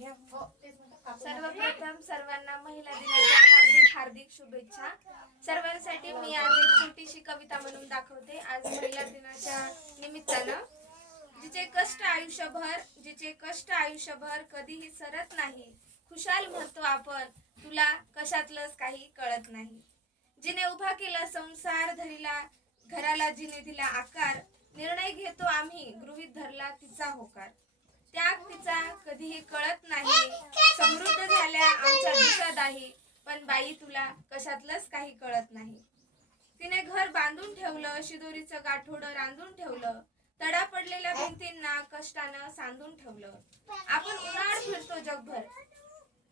सर्वप्रथम सर्वांना महिला दिनाच्या हार्दिक हार्दिक शुभेच्छा। सर्वांसाठी मी आज एक छोटीशी कविता म्हणून दाखवते। आज महिला दिनाच्या निमित्तानं जिचे कष्ट आयुष्यभर कधीही सरत नाही, खुशाल म्हणतो आपण तुला कशातलंच काही कळत नाही। जिने उभा केला संसार, धरिला घराला जिने दिला आकार, निर्णय घेतो आम्ही गृहीत धरला तिचा होकार। त्याग तिचा कधीही कळत नाही, समृद्ध झाल्या आमच्या दिशादाही, पण बाई तुला कशातलंच काही कळत नाही। तिने घर बांधून ठेवलं, शिदोरीचं गाठोडं रांधून ठेवलं, तडा पडलेल्या भिंतींना कष्टानं सांधून ठेवलं। आपण उन्हाळ फिरतो जगभर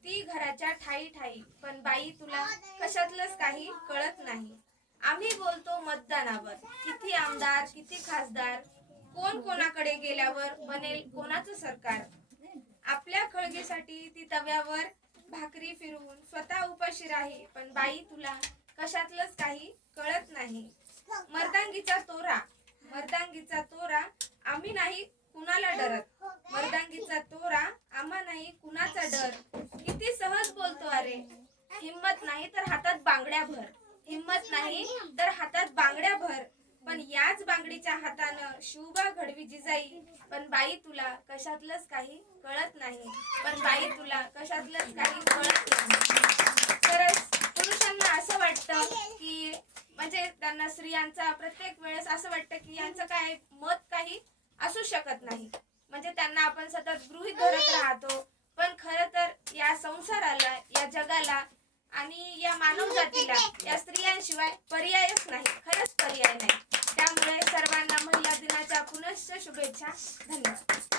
ती घराच्या ठाई ठाई, पण बाई तुला कशातलंच काही कळत नाही। आम्ही बोलतो मतदानावर, किती आमदार किती खासदार, कोण कोणाकडे गेल्यावर बनेल कोणाचं सरकार। आपल्या खळगेसाठी ती तव्यावर भाकरी फिरवून स्वतः उपाशी राही, पण बाई तुला कशातलंच काही कळत नाही। मर्दांगीचा तोरा आम्ही नाही कुणाला डरत, मर्दांगीचा तोरा आम्हा नाही कुणाचा डर। किती सहज बोलतो अरे, हिम्मत नाही तर हातात बांगड्या भर, हिम्मत नाही तर हातात बांगड्या भर, पण याच बांगडीच्या हातानं शिवबा घडवी जिजाई, पण बाई तुला कशातलंच काही कळत नाही, पण बाई तुला कशातलंच काही कळत नाही। खरंच पुरुषांना असं वाटतं की म्हणजे त्यांना स्त्रियांचा प्रत्येक वेळेस असं वाटतं की यांचं काय मत काही असू शकत नाही, म्हणजे त्यांना आपण सतत गृहीत धरत राहतो। पण खरं तर या संसाराला, या जगाला आणि या मानव जातीला या स्त्रियांशिवाय पर्यायच नाही, खरंच पर्याय नाही। त्यामुळे सर्वांना महिला दिनाच्या पुनश्च शुभेच्छा। धन्यवाद।